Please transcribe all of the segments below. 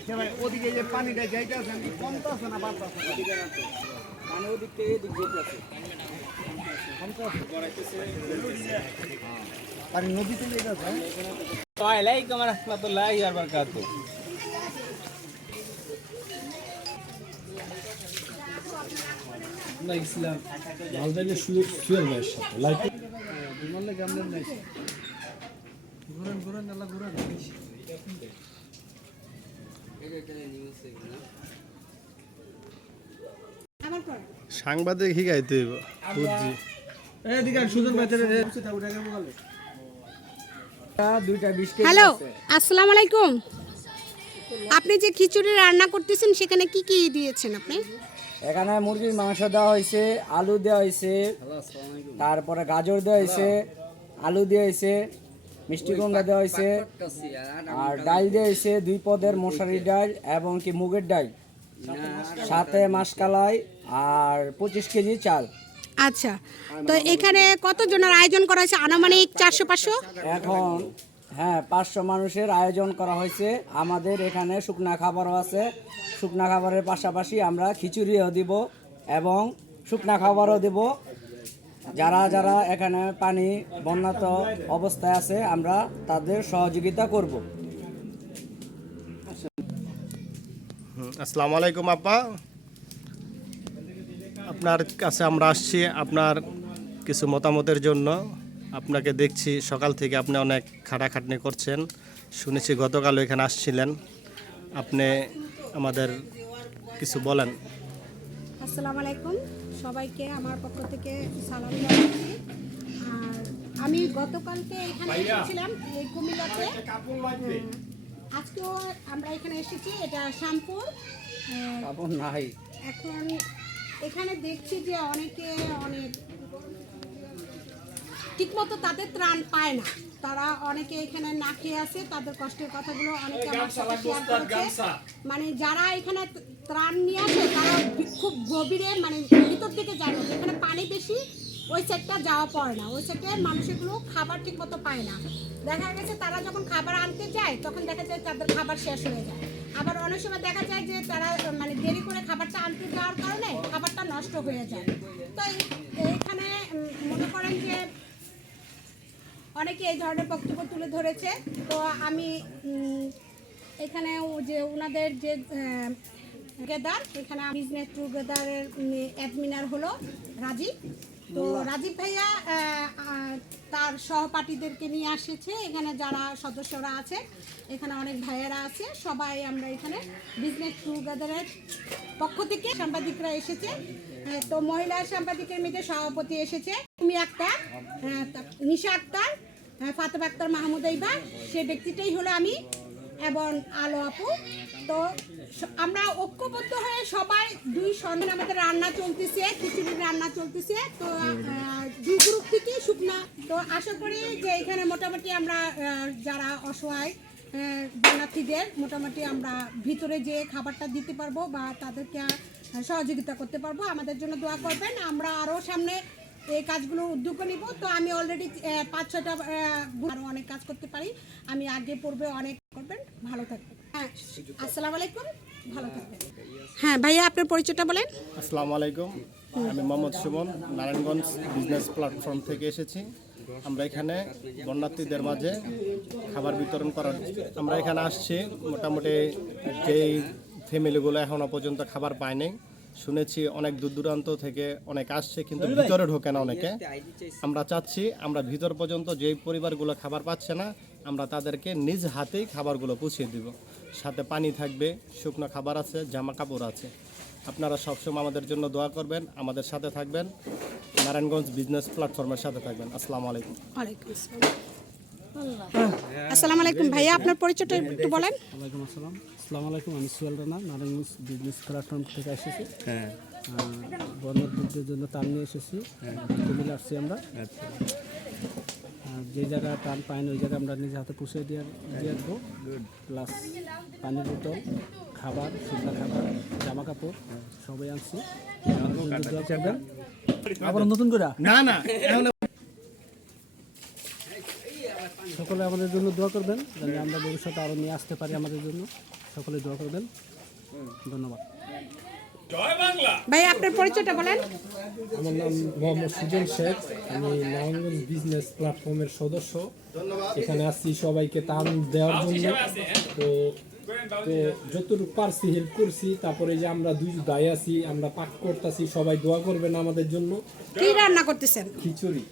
আচ্ছা ভাই ওদিকে যে পানিটা যাইতেছে কমতেছে না বাড়তেছে মানে ওদিক থেকে এদিক যেতেছে পানি নদীতে যাইতেছে ওয়ালাইকুম রহমতুল্লাহি ওয়া বারাকাতুহু না ইসলাম মালদাইলে শুয়ে শুয়ে নাই ঘুরেন ঘুরেন আল্লাহ ঘুরেন সাংবাদিক হইব বুঝছি হ্যালো আসসালামু আলাইকুম। আপনি যে খিচুড়ি রান্না করতেছেন সেখানে কি কি দিয়েছেন আপনি? এখানে মুরগির মাংস দেওয়া হয়েছে আলু দেওয়া হয়েছে তারপরে গাজর দেওয়া হয়েছে আলু দেওয়া হয়েছে মিষ্টি কুমড়া দেওয়া হয়েছে আর ডাল দেওয়া হয়েছে দুই পদের মশারি ডাল এবং কি মুগের ডাল। সাথে মাসকালাই আর পঁচিশ কেজি চাল। আচ্ছা তো এখানে কতজনের আয়োজন করা হয়েছে? আনুমানিক চারশো পাঁচশো? এখন হ্যাঁ পাঁচশো মানুষের আয়োজন করা হয়েছে। আমাদের এখানে শুকনা খাবারও আছে। শুকনা খাবারের পাশাপাশি আমরা খিচুড়িও দিব এবং শুকনা খাবারও দেব। যারা যারা এখানে পানি বন্যাত অবস্থায় আছে, আমরা তাদের সহযোগিতা করব। আসসালামু আলাইকুম আপা। আপনার কাছে আমরা আসছি আপনার কিছু মতামতের জন্য। আপনাকে দেখছি, সকাল থেকে আপনি অনেক খাটাখাটনি করছেন। শুনেছি গতকাল এখানে আসছিলেন। আপনি আমাদের কিছু বলেন। আসসালামু আলাইকুম। সবাইকে আমার পক্ষ থেকে সালাম জানাচ্ছি। আর আমি গতকালকে এখানে এসেছিলাম এই কুমিল্লাতে। আজকেও আমরা এখানে এসেছি। এটা শ্যামপুর। নাই। এখন এখানে দেখছি যে অনেকে অনেক ঠিকমতো তাদের ত্রাণ পায় না। তারা অনেকে এখানে না খেয়ে আছে তাদের কষ্টের কথাগুলো অনেকে আমার সাথে শেয়ার করেছে। মানে যারা এখানে ত্রাণ নিয়ে আসে তারা খুব গভীরে মানে ভিতর দিকে যায় না যেখানে পানি বেশি ওই সেটটা যাওয়া পড়ে না। ওই সেটে মানুষগুলো খাবার ঠিক মতো পায় না। দেখা গেছে তারা যখন খাবার আনতে যায় তখন দেখা যায় তাদের খাবার শেষ হয়ে যায়। আবার অনেক সময় দেখা যায় যে তারা মানে দেরি করে খাবারটা আনতে যাওয়ার কারণে খাবারটা নষ্ট হয়ে যায়। তো এই- এইখানে মনে করেন যে অনেকে এই ধরনের বক্তব্য তুলে ধরেছে। তো আমি এখানে যে ওনাদের যে টুগেদার এখানে বিজনেস টুগেদারের অ্যাডমিনার হলো রাজীব। তো রাজীব ভাইয়া তার সহপাঠীদেরকে নিয়ে আসেছে। এখানে যারা সদস্যরা আছে এখানে অনেক ভাইয়েরা আছে সবাই আমরা এখানে বিজনেস টুগেদারের পক্ষ থেকে সাংবাদিকরা এসেছে। তো মহিলা সাংবাদিকের মধ্যে সভাপতি এসেছে। তুমি আক্তার নিশা আক্তার। ফাতেমা আক্তার মাহমুদ আইবা সে ব্যক্তিটাই হলো আমি এবং আলো আপু। তো আমরা ঐক্যবদ্ধ হয়ে সবাই দুই সন্ধান আমাদের রান্না চলতেছে, খিচুড়ির রান্না চলতেছে। তো দুই গ্রুপ থেকেই শুকনা। তো আশা করি যে এখানে মোটামুটি আমরা যারা অসহায় বন্যার্থীদের মোটামুটি আমরা ভিতরে যে খাবারটা দিতে পারব বা তাদেরকে সহযোগিতা করতে পারব, আমাদের জন্য দোয়া করবেন। আমরা আরও সামনে এই কাজগুলো উদ্যোগ নিব। তো আমি অলরেডি পাঁচ আহ, আরও অনেক কাজ করতে পারি। আমি আগে পড়বে অনেক করবেন। ভালো থাকবেন। হ্যাঁ আসসালামু আলাইকুম। ভালো থাকবেন। হ্যাঁ ভাইয়া আপনার পরিচয়টা বলেন। আসসালামু আলাইকুম। আমি মোহাম্মদ সুমন নারায়ণগঞ্জ বিজনেস প্ল্যাটফর্ম থেকে এসেছি। আমরা এখানে বন্যার্থীদের মাঝে খাবার বিতরণ করার আমরা এখানে আসছি। মোটামুটি যেই ফ্যামিলিগুলো এখনও পর্যন্ত খাবার পায়নি শুনেছি অনেক দূর দূরান্ত থেকে অনেক আসছে কিন্তু ভিতরে ঢোকে না অনেকে। আমরা চাচ্ছি আমরা ভিতর পর্যন্ত যেই পরিবারগুলো খাবার পাচ্ছে না আমরা তাদেরকে নিজ হাতেই খাবারগুলো পৌঁছে দিব। সাথে পানি থাকবে শুকনো খাবার আছে জামা কাপড় আছে। আপনারা সবসময় আমাদের জন্য দোয়া করবেন আমাদের সাথে থাকবেন। নারায়ণগঞ্জ বিজনেস প্ল্যাটফর্মের সাথে থাকবেন। আসসালামু আলাইকুম। আসসালাম আলাইকুম ভাইয়া আপনার পরিচয়টা একটু বলেন। ওয়ালাইকুম আসসালাম। আসসালামু আলাইকুম আমি সুয়েল রানা নারায়ণগঞ্জ বিজনেস প্ল্যাটফর্ম থেকে এসেছি। হ্যাঁ। বন্যার্থীদের জন্য টান নিয়ে এসেছি। কুমিল্লা আসছি আমরা। যে জায়গায় টান পাই না ওই জায়গায় আমরা নিজে হাতে পুষে দিয়ে দিয়ে আসব। প্লাস পানির বোতল খাবার শুকনা খাবার জামা কাপড় সবাই আনছি। আবার নতুন করে? না না। সকলে আমাদের জন্য দোয়া করবেন যাতে আমরা ভবিষ্যতে আরও নিয়ে আসতে পারি আমাদের জন্য। সকলে দোয়া করবেন। ধন্যবাদ। ভাই আপনার পরিচয়টা বলেন। আমার নাম মোহাম্মদ সুজন শেখ। আমি নারায়ণগঞ্জ বিজনেস প্ল্যাটফর্মের সদস্য। এখানে আসছি সবাইকে তান দেওয়ার জন্য। তো তো যতটুকু পারছি হেল্প করছি তারপরে যে আমরা দুই দায় আছি আমরা পাক করতেছি সবাই দোয়া করবেন আমাদের জন্য। কি রান্না করতেছেন? খিচুড়ি।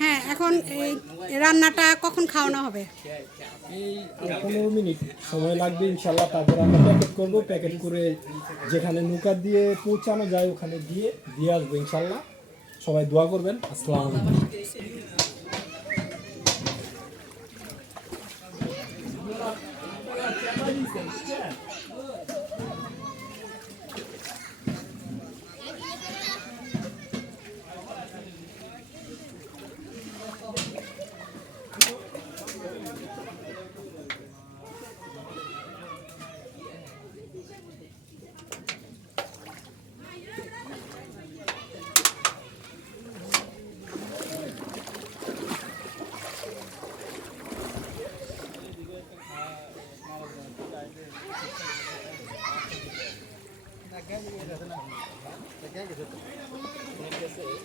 হ্যাঁ এখন এই রান্নাটা কখন খাওয়ানো হবে? পনেরো মিনিট সময় লাগবে ইনশাল্লাহ তারপরে আমরা প্যাকেট করব প্যাকেট করে যেখানে নৌকা দিয়ে পৌঁছানো যায়, ওখানে দিয়ে দিয়ে আসব ইনশাল্লাহ সবাই দোয়া করবেন। আসসালামু Good.